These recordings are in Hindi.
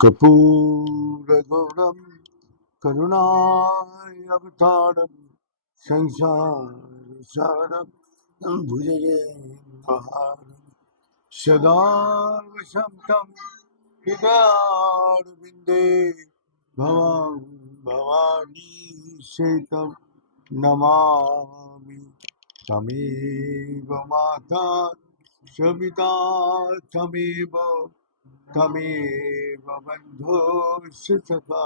कर्पूरगौरं करुणावतारं संसारसारं भुजगेन्द्रहारं सदा वसन्तं हृदयारविन्दे भवां भवानी सेतं नमामि तमेव माता सविता तमेव तमेव बन्धुश्च सखा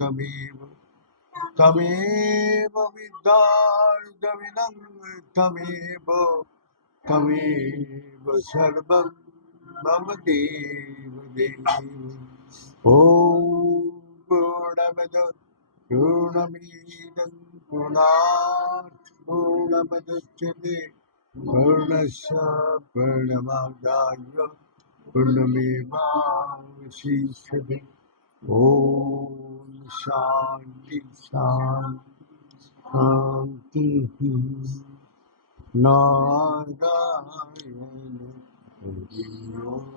तमेव तमेव विद्यार्थिनं तमेव तमेव सर्वं मम देव देव ॐ पूर्णमद पूर्णमिदं पूर्णात् पूर्णमुदच्यते पूर्णस्य पूर्णमादाय पूर्णमेवावशिष्यते ॐ शान्ति शान्तिः नारायण हरि ओम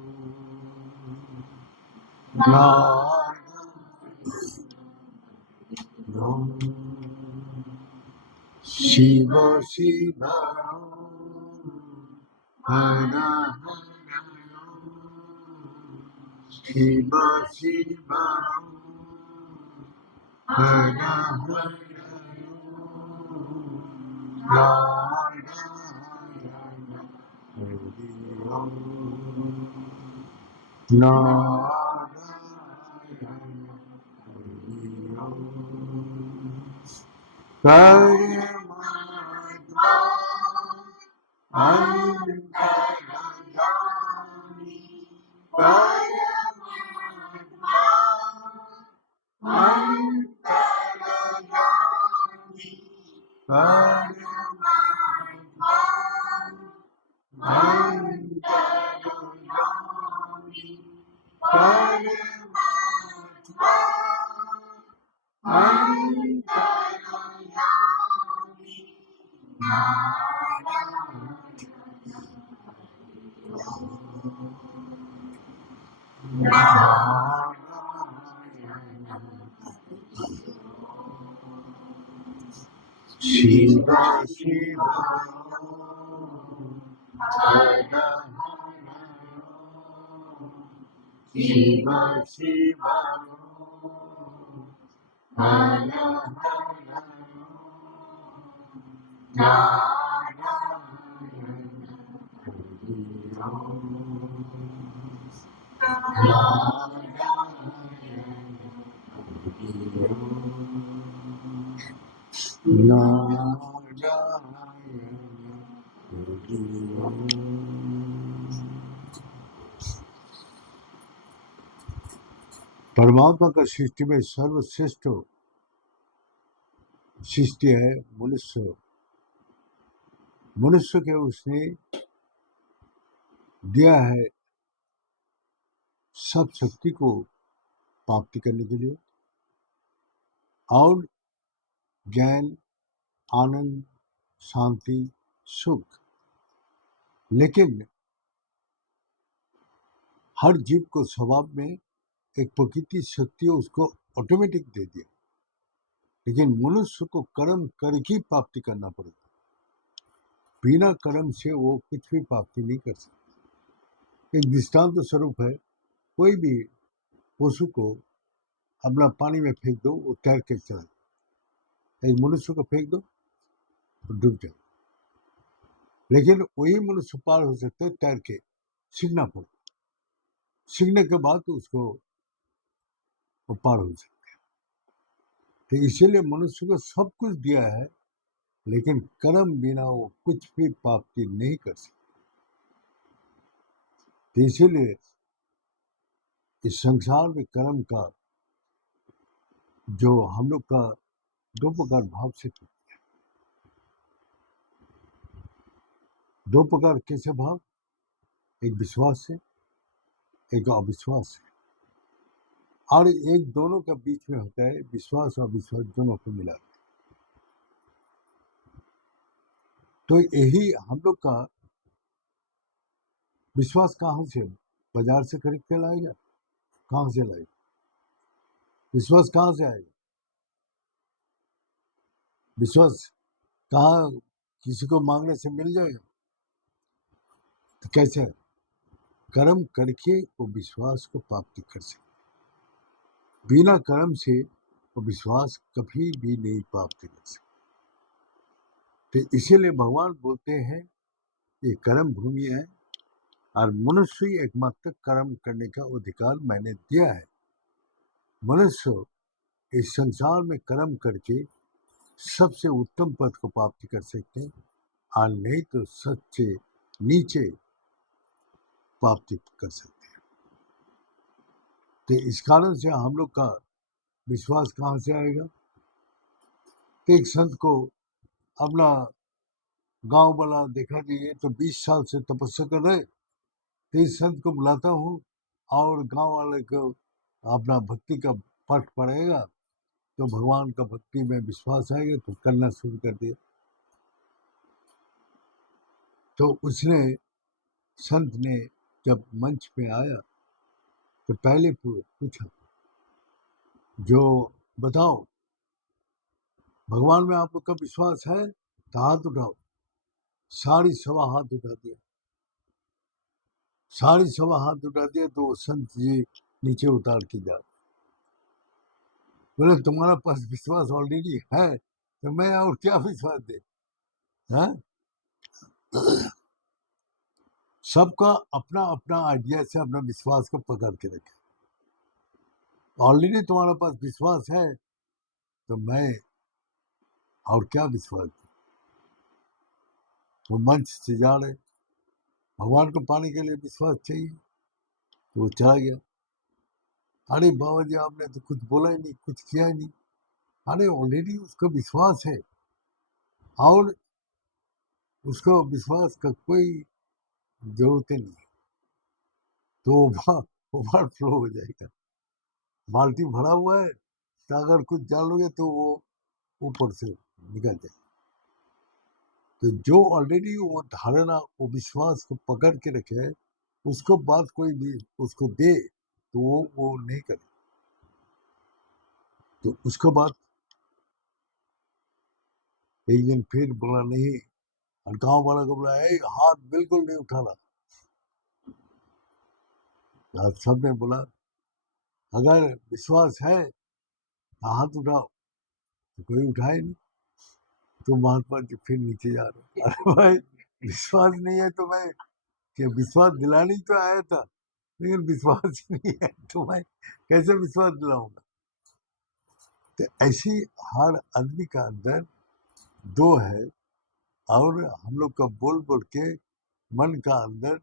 नारायण शिव शिव हर हर शिव शिव हर हर नारायण हरि ओम नारायण हरि ओम परमात्मा अंतर्यामी परमात्मा अंतर्यामी परमात्मा अंतर्यामी परमात्मा अंतर्यामी शिव शिव हर शिव शिव हर नारायण हरि ओम नारायण हरि ओम नारायण हरि ओम। परमात्मा का सृष्टि में सर्वश्रेष्ठ सृष्टि है मनुष्य। मनुष्य के उसने दिया है सब शक्ति को प्राप्ति करने के लिए और ज्ञान आनंद शांति सुख। लेकिन हर जीव को स्वभाव में एक प्रकृति शक्ति उसको ऑटोमेटिक दे दिया, लेकिन मनुष्य को कर्म करके प्राप्ति करना पड़ेगा। बिना कर्म से वो कुछ भी प्राप्ति नहीं कर सकता। एक दृष्टांत स्वरूप है, कोई भी पशु को अपना पानी में फेंक दो, वो तैर के चला जाए। एक मनुष्य को फेंक दो तो डूब जाए। लेकिन वही मनुष्य पार हो सकते है तैर के, सीखना पड़े। सीखने के बाद तो उसको वो पार हो सकते हैं। तो इसीलिए मनुष्य को सब कुछ दिया है, लेकिन कर्म बिना वो कुछ भी प्राप्ति नहीं कर सकते। तो इसीलिए इस संसार में कर्म का जो हम लोग का दो प्रकार भाव से है। दो प्रकार कैसे भाव? एक विश्वास से, एक अविश्वास से, और एक दोनों का बीच में होता है विश्वास और अविश्वास दोनों को मिला। तो यही हम लोग का विश्वास कहाँ से बाजार से खरीद के लाएगा? कहाँ से लाएगा? विश्वास कहाँ से आएगा? विश्वास कहाँ किसी को मांगने से मिल जाएगा? तो कैसे? कर्म करके वो विश्वास को प्राप्ति कर सकते। बिना कर्म से वो विश्वास कभी भी नहीं प्राप्त कर सकते। तो इसीलिए भगवान बोलते हैं ये कर्म भूमि है और मनुष्य ही एकमात्र कर्म करने का अधिकार मैंने दिया है। मनुष्य इस संसार में कर्म करके सबसे उत्तम पद को प्राप्त कर सकते हैं और नहीं तो सबसे नीचे प्राप्ति कर सकते हैं। तो इस कारण से हम लोग का विश्वास कहाँ से आएगा? तो एक संत को अपना गांव वाला देखा कि ये तो 20 साल से तपस्या कर रहे, तो इस संत को बुलाता हूँ और गांव वाले को अपना भक्ति का पाठ पढ़ेगा तो भगवान का भक्ति में विश्वास आएगा, तो करना शुरू कर दिया। तो उसने संत ने जब मंच पे आया तो पहले पूछा, जो बताओ भगवान में आप लोग का विश्वास है तो हाथ उठाओ। सारी सभा हाथ उठा दिया, सारी सभा हाथ उठा दिया। तो संत जी नीचे उतार के जा, बोले तुम्हारा पास विश्वास ऑलरेडी है तो मैं और क्या विश्वास दे? हाँ? सबका अपना अपना आइडिया से अपना विश्वास को पकड़ के रखे। ऑलरेडी तुम्हारे पास विश्वास है तो मैं और क्या विश्वास दे? वो मंच से जा रहे, भगवान को पाने के लिए विश्वास चाहिए, तो वो चला गया। अरे बाबा जी आपने तो कुछ बोला ही नहीं, कुछ किया ही नहीं। अरे ऑलरेडी उसका विश्वास है और उसको विश्वास का कोई जरूरत नहीं है, तो ओवर फ्लो हो जाएगा। बाल्टी भरा हुआ है तो अगर कुछ डालोगे तो वो ऊपर से निकल जाएगा। तो जो ऑलरेडी वो धारणा वो विश्वास को पकड़ के रखे है, उसको बात कोई भी उसको दे तो वो नहीं करे। तो उसको बात एक दिन फिर बोला नहीं, और गांव वाला को बोला हाथ बिल्कुल नहीं उठाना। सबने बोला अगर विश्वास है तो हाथ उठाओ, तो कोई उठाए नहीं। तो महात्मा जी फिर नीचे जा रहे, अरे भाई विश्वास नहीं है तो मैं कि विश्वास दिलाने ही तो आया था, लेकिन विश्वास ही नहीं है तो मैं कैसे विश्वास दिलाऊंगा? तो ऐसी हर आदमी का अंदर दो है और हम लोग का बोल बोल के मन का अंदर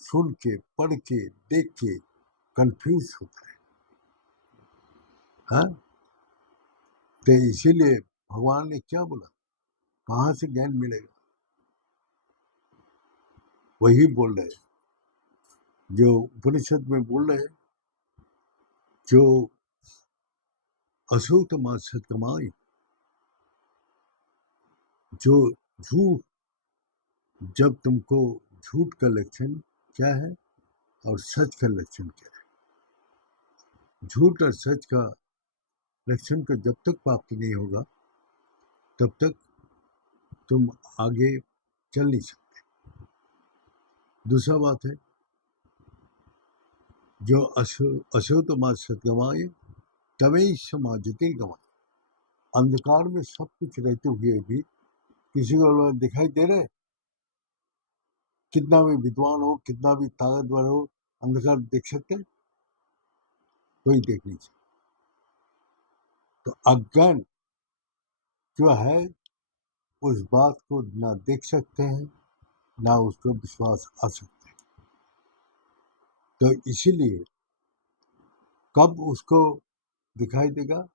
सुन के पढ़ के देख के कंफ्यूज होता है। हाँ? तो इसीलिए भगवान ने क्या बोला, कहाँ से ज्ञान मिलेगा? वही बोल रहे जो उपनिषद में बोल रहे, जो असूत मात कमाई, जो झूठ, जब तुमको झूठ का लक्षण क्या है और सच का लक्षण क्या है? झूठ और सच का लक्षण को जब तक प्राप्त नहीं होगा तब तक तुम आगे चल नहीं सकते। दूसरा बात है, जो अशुद्ध मात सत्गमाए तमें समाजते गवाए। अंधकार में सब कुछ रहते हुए भी किसी को दिखाई दे रहे, कितना भी विद्वान हो, कितना भी ताकतवर हो, अंधकार देख सकते? कोई देख नहीं सकता। तो अज्ञान जो है उस बात को ना देख सकते हैं ना उसको विश्वास आ सकते हैं। तो इसीलिए कब उसको दिखाई देगा?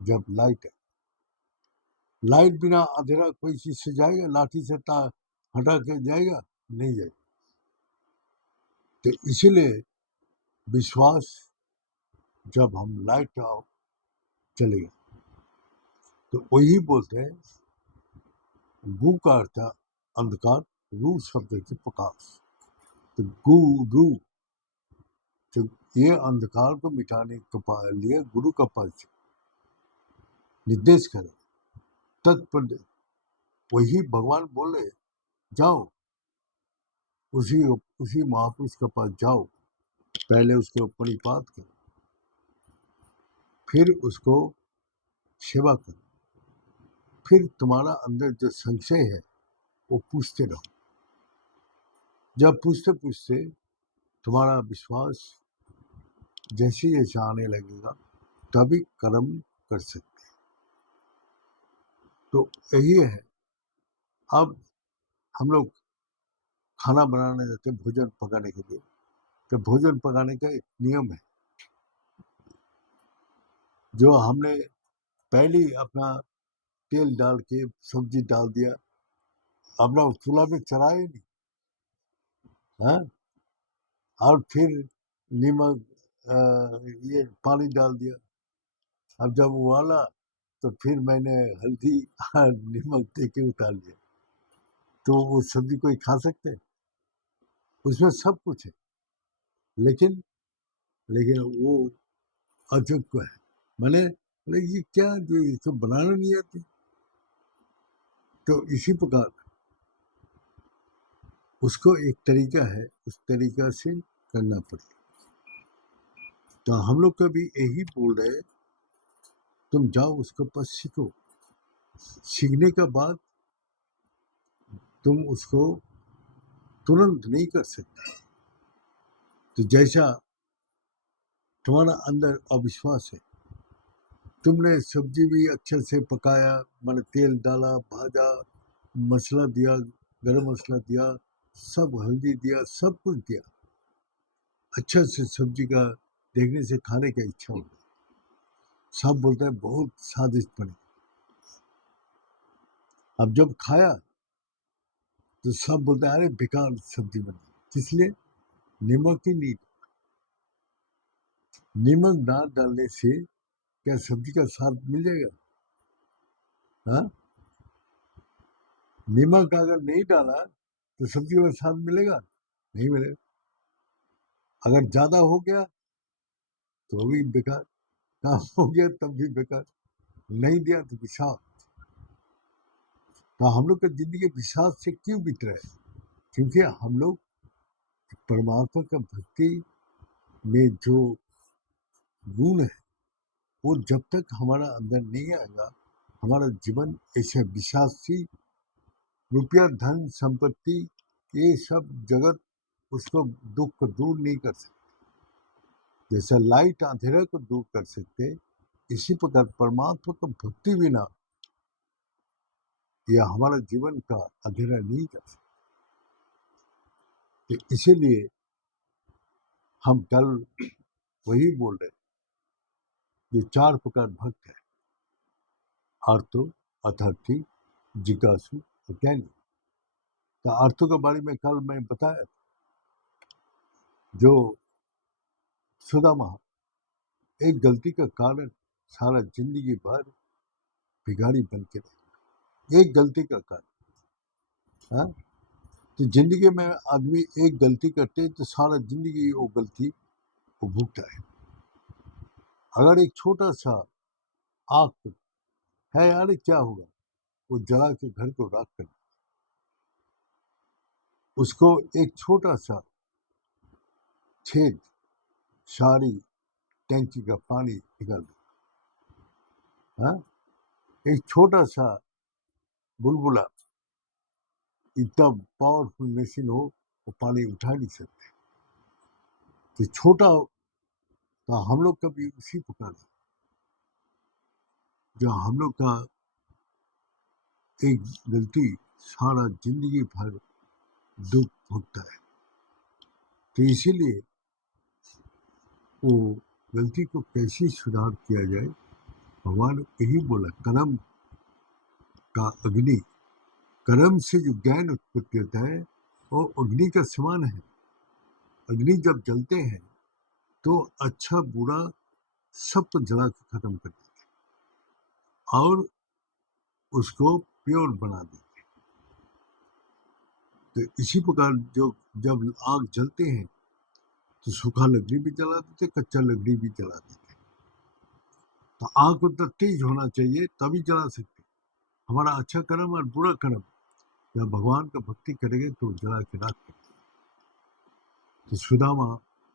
जब लाइट है। लाइट बिना अंधेरा कोई चीज से जाएगा? लाठी से तार हटा के जाएगा? नहीं जाएगा। तो इसीलिए विश्वास जब हम लाइट चलेगा तो वही बोलते हैं, गु का अर्थ है अंधकार, रू शब्द है प्रकाश। तो गु रू तो ये अंधकार को मिटाने के लिए गुरु का पास निर्देश करे तत्पर वही भगवान बोले जाओ उसी उसी महापुरुष के पास जाओ, पहले उसके परिपात करो, फिर उसको सेवा करो, फिर तुम्हारा अंदर जो संशय है वो पूछते रहो। जब पूछते पूछते तुम्हारा विश्वास जैसे जैसे आने लगेगा तभी कर्म कर सकते हैं। तो यही है। अब हम लोग खाना बनाने जाते हैं भोजन पकाने के लिए, तो भोजन पकाने का एक नियम है। जो हमने पहले ही अपना तेल डाल के सब्जी डाल दिया, अपना चूल्हा पे चढ़ाया ही नहीं, हाँ, और फिर नमक ये पानी डाल दिया। अब जब उबाला तो फिर मैंने हल्दी और नमक दे के उतार लिया, तो वो सब्जी कोई खा सकते हैं? उसमें सब कुछ है, लेकिन लेकिन वो अजब है। मैंने ये क्या जो इसको बनाना नहीं आती। तो इसी प्रकार उसको एक तरीका है, उस तरीका से करना पड़ेगा। तो हम लोग कभी यही बोल रहे, तुम जाओ उसके पास सीखो, सीखने के बाद तुम उसको तुरंत नहीं कर सकते। तो जैसा तुम्हारा अंदर अविश्वास है, तुमने सब्जी भी अच्छे से पकाया, मैंने तेल डाला, भाजा, मसाला दिया, गरम मसाला दिया, सब हल्दी दिया, सब कुछ दिया, अच्छा से सब्जी का देखने से खाने का इच्छा हो गई। सब बोलते हैं बहुत स्वादिष्ट बने। अब जब खाया तो सब बोलते हैं अरे बेकार सब्जी बनी। इसलिए नमक ही नहीं, नमक ना डालने से क्या सब्जी का स्वाद मिल जाएगा? हाँ, नमक अगर नहीं डाला तो सब्जी का स्वाद मिलेगा? नहीं मिलेगा। अगर ज्यादा हो गया तो भी बेकार, कम हो गया तब भी बेकार, नहीं दिया तो विषाद। तो हम लोग का जिंदगी विषाद से क्यों बीत रहा है? क्योंकि हम लोग परमात्मा का भक्ति में जो गुण है वो जब तक हमारा अंदर नहीं आएगा, हमारा जीवन ऐसे विषादी, रुपया धन संपत्ति ये सब जगत उसको दुख को दूर नहीं कर सकते। जैसे लाइट अंधेरे को दूर कर सकते, इसी प्रकार परमात्मा का भक्ति बिना यह हमारा जीवन का अंधेरा नहीं कर सकते। तो इसीलिए हम कल वही बोल रहे, जो चार प्रकार भक्त है, आर्तो, अथर्ती, जिज्ञासु और ज्ञानी। तो आर्तो के बारे में कल मैं बताया, जो सुदामा एक गलती का कारण सारा जिंदगी भर भिखारी बन के रहे, एक गलती का कारण। हाँ, तो जिंदगी में आदमी एक गलती करते तो सारा जिंदगी वो गलती वो भुगता है। अगर एक छोटा सा आग है यार क्या होगा, वो जला के घर को राख कर, उसको एक छोटा सा छेद सारी टैंकी का पानी निकाल दो। हाँ, एक छोटा सा बुलबुला इतना पावरफुल मशीन हो वो पानी उठा नहीं सकते। तो छोटा, तो हम लोग का भी उसी प्रकार है, जो हम लोग का एक गलती सारा जिंदगी भर दुख भोगता है। तो इसीलिए वो गलती को कैसे सुधार किया जाए, भगवान यही बोला, कर्म का अग्नि, कर्म से जो ज्ञान उत्पत्ति होता है वो अग्नि का समान है। अग्नि जब जलते हैं तो अच्छा बुरा सबको जला के खत्म कर देते और उसको प्योर बना देते। तो इसी प्रकार जो जब आग जलते हैं तो सूखा लकड़ी भी जला देते, कच्चा लकड़ी भी जला देते। तो आग को तो तेज होना चाहिए तभी जला सकते। हमारा अच्छा कर्म और बुरा कर्म जब भगवान का भक्ति करेंगे तो जला के राख करेंगे। तो सुदामा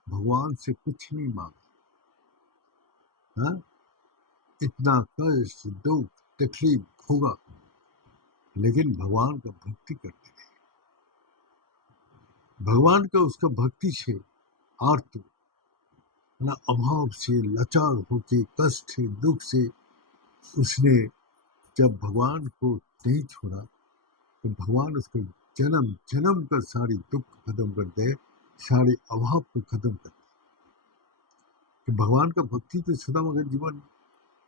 भगवान से कुछ नहीं मांगा, हाँ? इतना कष्ट दुख तकलीफ होगा लेकिन भगवान का भक्ति करते रहे। भगवान का उसका भक्ति से आर्त ना अभाव से लाचार होके कष्ट से दुख से उसने जब भगवान को नहीं छोड़ा तो भगवान उसको जन्म जन्म का सारी दुख खत्म कर दे, सारे अभाव को खत्म कर दे। कि भगवान का भक्ति तो सुदामा का जीवन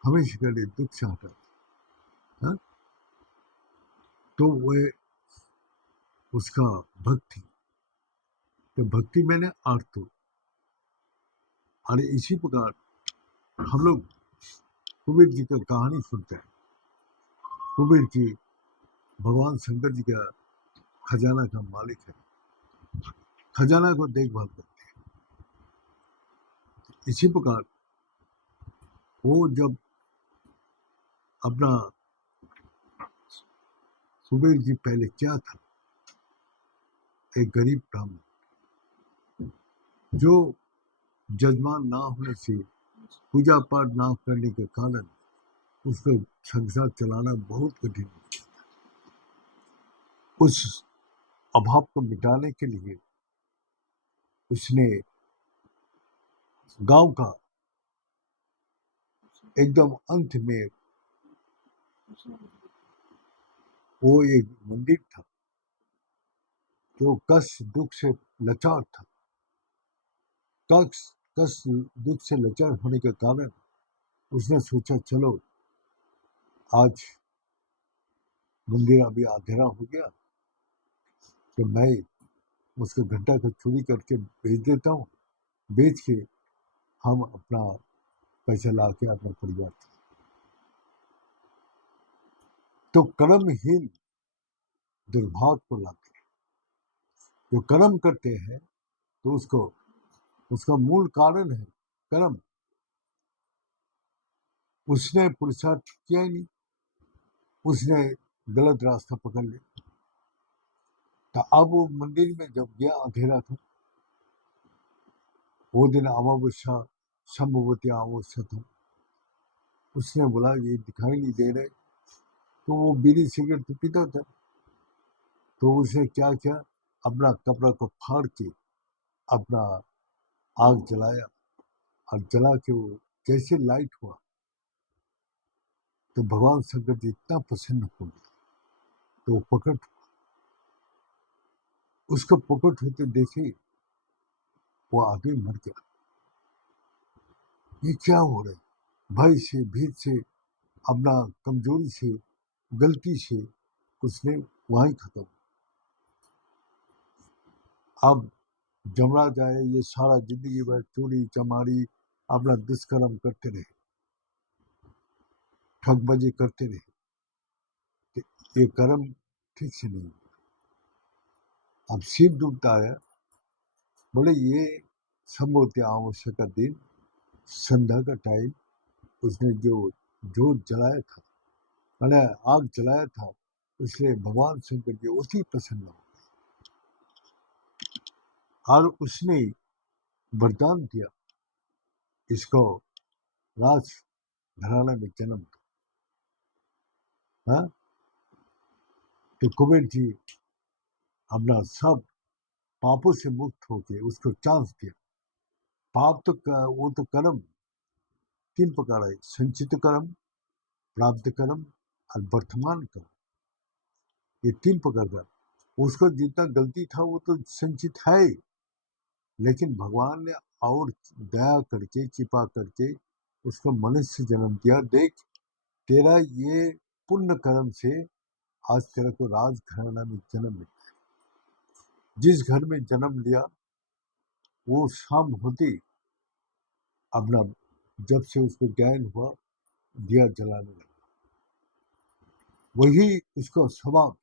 हमेशा के लिए दुख से हटा था, हाँ? तो वह उसका भक्ति, तो भक्ति मैंने आर्त। और इसी प्रकार हम लोग कुबेर जी का कहानी सुनते हैं। कुबेर जी भगवान शंकर जी का खजाना का मालिक है, खजाना को देखभाल करते हैं। इसी प्रकार वो जब अपना कुबेर जी पहले क्या था, एक गरीब ब्राह्मण जो जजमान ना होने से पूजा पाठ ना करने के कारण उसको संसार चलाना बहुत कठिन है। उस अभाव को मिटाने के लिए उसने गांव का एकदम अंत में वो एक मंदिर था जो कष्ट दुख से लाचार था। कष्ट दुख से लाचार होने के कारण उसने सोचा चलो आज मंदिर अभी अंधेरा हो गया तो मैं उसके घंटा को चोरी करके बेच देता हूँ, बेच के हम अपना पैसा ला के अपना परिवार। तो कर्महीन दुर्भाग्य को लाते हैं। जो कर्म करते हैं तो उसका मूल कारण है कर्म। उसने पुरुषार्थ किया ही नहीं, उसने गलत रास्ता पकड़ लिया। तो अब वो मंदिर में जब गया अंधेरा था, वो दिन अमावस्या संभवती अमावस्या था, उसने बोला ये दिखाई नहीं दे रहे, तो वो बीड़ी सिगरेट तो पीता था। तो उसने क्या किया, अपना कपड़ा को फाड़ के अपना आग जलाया और जला के वो जैसे लाइट हुआ तो भगवान शंकर जी इतना प्रसन्न हो गए तो वो प्रकट हुआ। उसको प्रकट होते देखे वो आगे मर गया। ये क्या हो रहा है, भय से भीत से अपना कमजोरी से गलती से उसने वहीं खत्म। अब जमराज आए, ये सारा जिंदगी भर चोरी चमारी अपना दुष्कर्म करते रहे, ठगबाजी करते रहे, ये कर्म ठीक से नहीं। अब शिव दूत आया, बोले ये संभवती अमावस्या का दिन संध्या का टाइम उसने जो जोत जलाया था, मैंने आग जलाया था, इसलिए भगवान शंकर जी अति प्रसन्न हो और उसने वरदान दिया इसको राज घराना में जन्म दो। हाँ? तो कुबेर जी अपना सब पापों से मुक्त होके उसको चांस दिया। पाप तो वो तो कर्म तीन प्रकार है, संचित कर्म, प्राप्त कर्म और वर्तमान कर्म, ये तीन प्रकार का। उसको जितना गलती था वो तो संचित है, लेकिन भगवान ने और दया करके कृपा करके उसको मनुष्य जन्म दिया। देख तेरा ये पुण्य कर्म से आज तेरे को राज घराना में जन्म मिला। जिस घर में जन्म लिया वो शाम होती अपना जब से उसको ज्ञान हुआ दिया जलाने लगा। वही उसका स्वभाव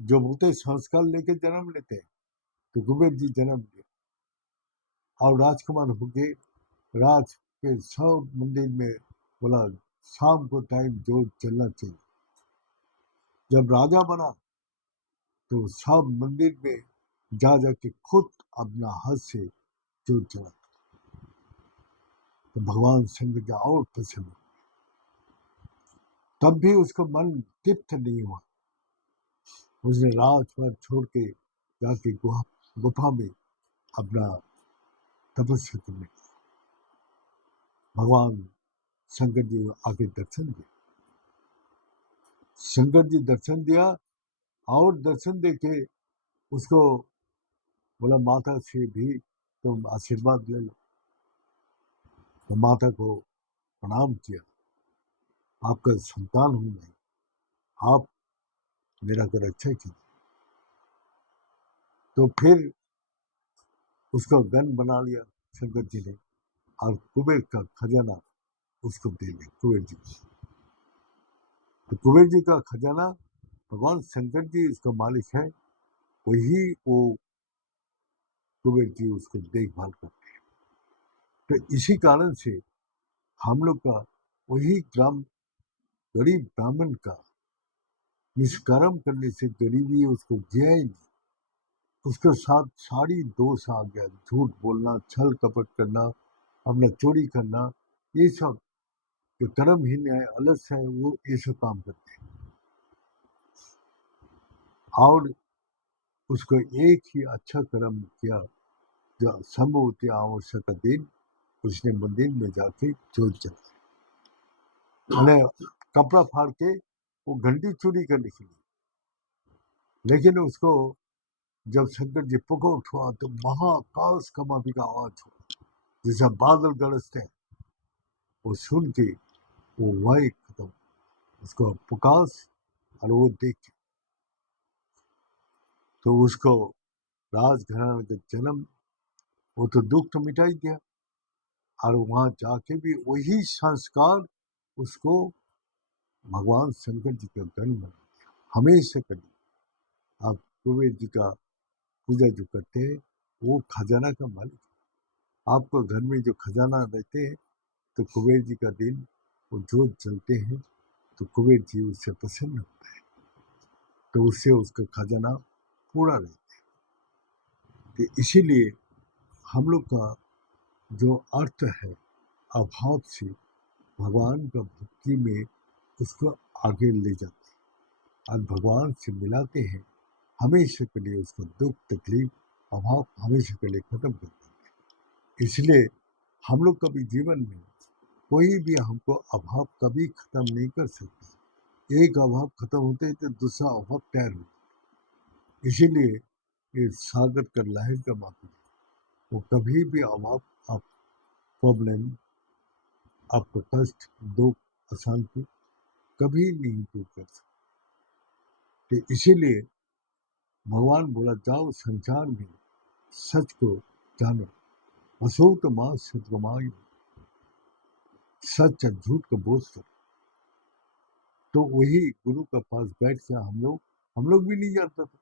जो बोलते संस्कार लेके जन्म लेते हैं। तो कुबेर जी जन्म लिया और राजकुमार होके राज के सब मंदिर में बोला शाम को टाइम जोत जलना चाहिए। जब राजा बना तो सब मंदिर में जा जाके खुद अपना हाथ से जोत जला। तो भगवान शंकर जी और प्रसन्न हुए। तब भी उसका मन तृप्त नहीं हुआ। उसने राजपाट छोड़ के जाके गुफा में अपना तपस्या करने लगा। भगवान शंकर जी आके दर्शन दिया। शंकर जी दर्शन दिया और दर्शन देके उसको बोला माता से भी तुम आशीर्वाद ले लो। तो माता को प्रणाम किया, आपका संतान हूं मैं, आप मेरा कर अच्छा कीजिए। तो फिर उसका गन बना लिया शंकर जी ने और कुबेर का खजाना उसको दे दिया कुबेर जी को। तो कुबेर जी का खजाना भगवान शंकर जी उसका मालिक है, वही वो कुबेर जी उसको देखभाल करते हैं। तो इसी कारण से हम लोग का वही ग्राम गरीब ब्राह्मण का निष्कर्म करने से गरीबी उसको गया ही नहीं। उसके साथ सारी दोष आ गया, झूठ बोलना, छल कपट करना, अपना चोरी करना, ये सब जो कर्महीन है, अलस है, वो ये सब काम करते हैं। और उसको एक ही अच्छा कर्म किया, जो संभवती आवश्यक दिन उसने मंदिर में जाके जोत जलाई। मैंने कपड़ा फाड़ के वो घंटी चोरी करने के लिए, लेकिन उसको जब शंकर जी पुकार हुआ तो महाकाश कमापी का आवाज हुआ, जैसा बादल गरजते हैं, वो सुन के वो वही खत्म, उसको प्रकाश और वो देख के तो उसको राजघराने का जन्म, वो तो दुख तो मिटा ही दिया, और वहां जाके भी वही संस्कार उसको भगवान शंकर जी का गण बना दिया। हमेशा करिए आप कुबेर जी का पूजा जो करते हैं, वो खजाना का मालिक है। आपको घर में जो खजाना रहते हैं तो कुबेर जी का दिन वो जोत जलते हैं तो कुबेर जी उससे प्रसन्न होते हैं, तो उससे उसका खजाना पूरा रहता है। तो इसीलिए हम लोग का जो अर्थ है, अभाव से भगवान का भक्ति में उसको आगे ले जाते हैं और भगवान से मिलाते हैं, हमेशा के लिए उसको दुख तकलीफ अभाव हमेशा के लिए खत्म कर देते हैं। इसलिए हम लोग कभी जीवन में कोई भी हमको अभाव कभी खत्म नहीं कर सकता। एक अभाव खत्म होते ही तो दूसरा अभाव तैयार हो। इसीलिए ये सागर का लहर का माफी, वो कभी भी अभाव, आप प्रॉब्लम, आपको कष्ट, दुख, अशांति कभी नहीं दूर कर सकते। तो इसीलिए भगवान बोला जाओ संसार में सच को जानो, असोत मां सतगमायो, सच झूठ का बोझ करो। तो वही गुरु का पास बैठ के हम लोग भी नहीं जानता था।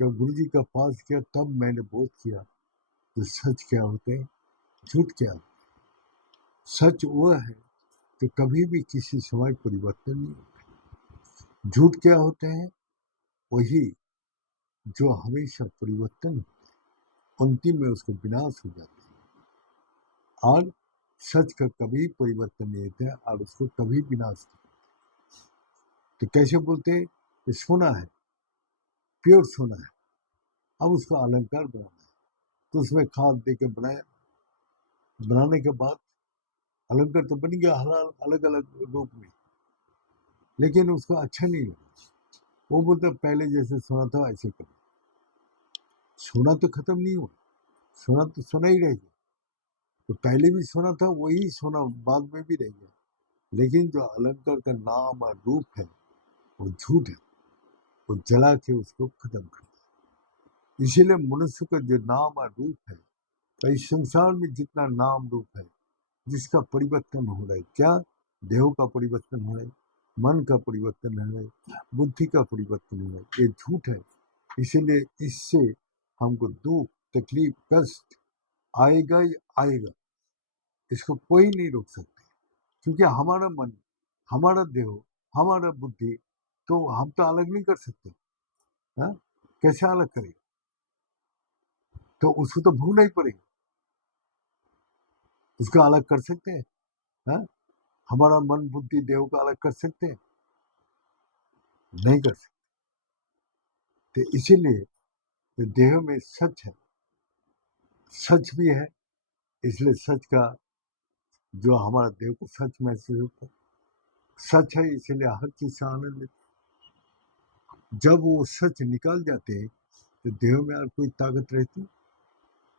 जब गुरु जी का पास किया तब मैंने बोध किया कि सच क्या होते हैं, झूठ क्या होते हैं। सच वो है कि कभी भी किसी समय परिवर्तन नहीं होता। झूठ क्या होते हैं, वही जो हमेशा परिवर्तन होते हैं, अंतिम में उसको विनाश हो जाता है। और सच का कभी परिवर्तन नहीं होता है और उसको कभी विनाश नहीं। तो कैसे बोलते हैं कि सोना है, प्योर सोना है, अब उसको अलंकार बनाना है, तो उसमें खाद दे के बनाने के बाद अलंकार तो बन गया हलाल अलग अलग रूप में, लेकिन उसको अच्छा नहीं लगा। वो बोलता पहले जैसे सोना था ऐसे करो। सोना तो खत्म नहीं हुआ, सोना तो सोना ही रह गया। तो पहले भी सोना था, वही सोना बाद में भी रह गया, लेकिन जो अलंकार का नाम और रूप है वो झूठ है, वो जला के उसको खत्म कर दिया। इसीलिए मनुष्य का जो नाम और रूप है, तो इस संसार में जितना नाम रूप है जिसका परिवर्तन हो रहा है, क्या देह का परिवर्तन हो रहा है, मन का परिवर्तन हो रहा है, बुद्धि का परिवर्तन हो रहा है, ये झूठ है। इसीलिए इससे हमको दुख तकलीफ कष्ट आएगा ही आएगा, इसको कोई नहीं रोक सकते, क्योंकि हमारा मन, हमारा देह, हमारा बुद्धि, तो हम तो अलग नहीं कर सकते। हाँ, कैसे अलग करें? तो उसको तो भूलना ही पड़ेगा। उसको अलग कर सकते हैं? हाँ, हमारा मन बुद्धि देह को अलग कर सकते हैं? नहीं कर सकते। तो इसीलिए तो देह में सच है, सच भी है, इसलिए सच का जो हमारा देह को सच महसूस होता है, सच है इसीलिए हर चीज से आनंद लेते। जब वो सच निकल जाते हैं तो देह में और कोई ताकत रहती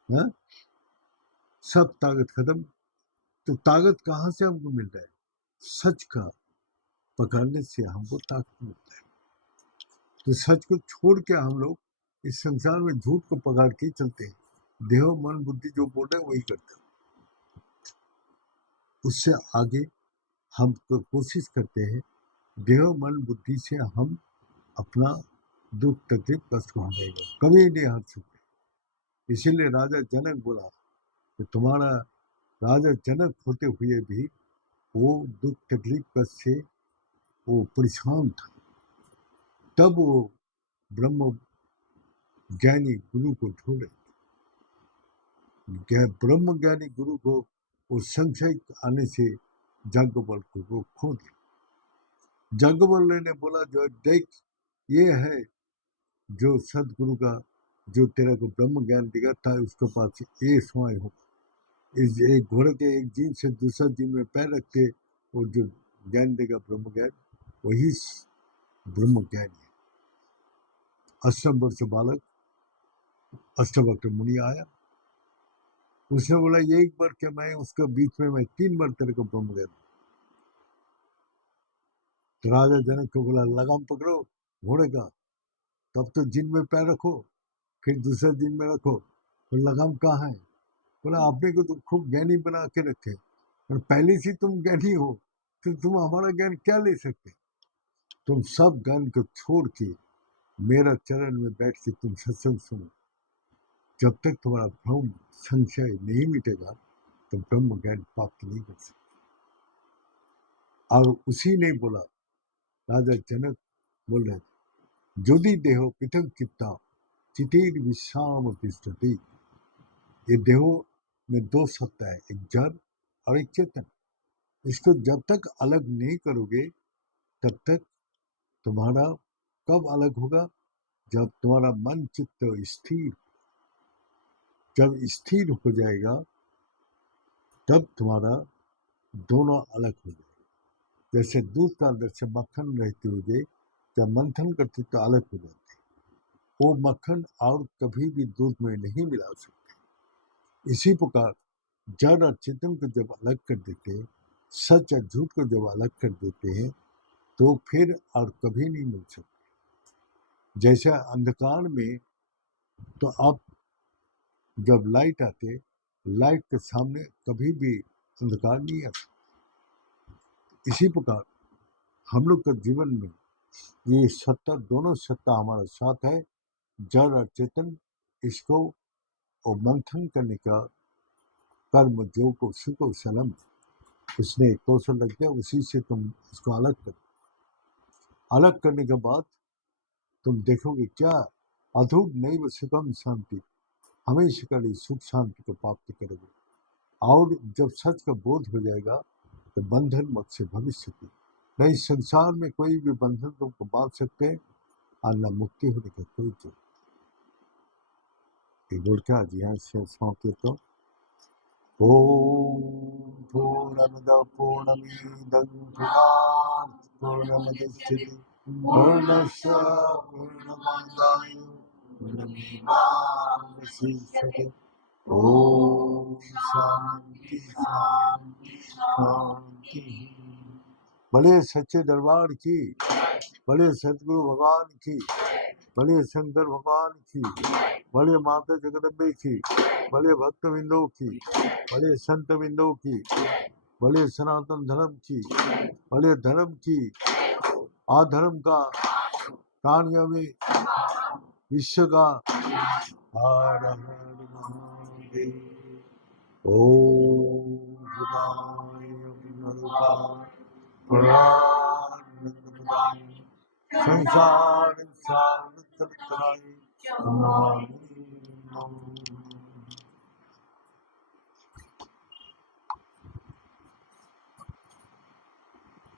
है? सब ताकत खत्म। तो ताकत कहाँ से हमको मिल रहा है? सच का पकड़ने से हमको ताकत मिलता है। तो सच को छोड़ के हम लोग इस संसार में झूठ को पकड़ के चलते हैं। देह मन बुद्धि जो बोल रहे हैं वही करते हैं। उससे आगे हम तो कोशिश करते हैं देह मन बुद्धि से हम अपना दुख तकलीफ कष्ट को हटाएगा, कभी नहीं हट सकते। इसीलिए राजा जनक बोला कि तुम्हारा राजा जनक होते हुए भी वो दुख तकलीफ कष्ट से वो परेशान था। तब वो ब्रह्म ज्ञानी गुरु को ढूंढे। ब्रह्म ज्ञानी गुरु को वो संशय आने से जाज्ञवल्क्य को खो दिया। जाज्ञवल्क्य ने बोला जो देख ये है जो सदगुरु का जो तेरे को ब्रह्म ज्ञान दिया था उसके पास ये समय हो। इस एक घोड़े के एक जीन से दूसरा जीन में पैर रखते वो जो ज्ञान देगा ब्रह्म ज्ञान वही ब्रह्म ज्ञान है। 8 वर्ष बालक अष्टवक्र मुनि आया, उसने बोला एक बार क्या मैं उसके बीच में मैं 3 बार तेरे को ब्रह्म ज्ञान। तो राजा जनक को बोला लगाम पकड़ो घोड़े का, तब तो जिन में पैर रखो, फिर दूसरे दिन में रखो। तो लगाम कहाँ है? बोला आपने को तो खूब ज्ञानी बना के रखे, और पहले से तुम ज्ञानी हो तो तुम हमारा ज्ञान क्या ले सकते? तुम सब ज्ञान को छोड़ के मेरा चरण में बैठ के तुम सत्संग सुनो। जब तक तुम्हारा भ्रम संशय नहीं मिटेगा तो ब्रह्म ज्ञान प्राप्त नहीं कर सकते। और उसी ने बोला, राजा जनक बोल रहे थे, ज्योति देहो पृथक चित्ता चितेर विश्राम तिष्ठति। ये देहो में 2 सत्ता है, एक जड़ और एक चेतन। इसको जब तक अलग नहीं करोगे तब तक तुम्हारा कब अलग होगा? जब तुम्हारा मन चित्त स्थिर, जब स्थिर हो जाएगा तब तुम्हारा दोनों अलग हो जाएगा। जैसे दूध का अंदर से मक्खन रहते हुए जब मंथन करते तो अलग हो जाते, वो मक्खन और कभी भी दूध में नहीं मिला सकते। इसी प्रकार जड़ और चेतन को जब अलग कर देते, सच और झूठ को जब अलग कर देते हैं तो फिर और कभी नहीं मिल सकते। जैसे अंधकार में तो आप जब लाइट आते, लाइट के सामने कभी भी अंधकार नहीं आता। इसी प्रकार हम लोग का जीवन में ये सत्ता, दोनों सत्ता हमारा साथ है, जड़ और चेतन। इसको और मंथन करने का कर्म जो को सुको सलम, उसने कौशल रख दिया, उसी से तुम इसको अलग कर। अलग करने के बाद तुम देखोगे क्या अधूर नैव सुखम शांति, हमेशा के लिए सुख शांति को प्राप्त करोगे। और जब सच का बोध हो जाएगा तो बंधन मत से भविष्य की नहीं, संसार में कोई भी बंधन तुमको बांध सकते हैं और न मुक्ति होने का कोई जरूरत। बोल के आज यहाँ से समाप्त करता हूँ। ओम पूर्णमद पूर्णमिदं पूर्णमुदच्यते पूर्णस्य पूर्णमादाय पूर्णमेवावशिष्यते। ओम शांति शांति शांति। बड़े सच्चे दरबार की, बड़े सदगुरु भगवान की, बड़े शंकर भगवान की, बड़े माता जगदम्बे की, बड़े भक्त बिंदु की, बड़े संत बिंदु की, बड़े सनातन धर्म की, बड़े धर्म की, अधर्म का, प्राणियों में विश्व का। हर हर Mahadev. Om Purnaya Purnamidam Purnamidam Sansara Sarattartrai Samani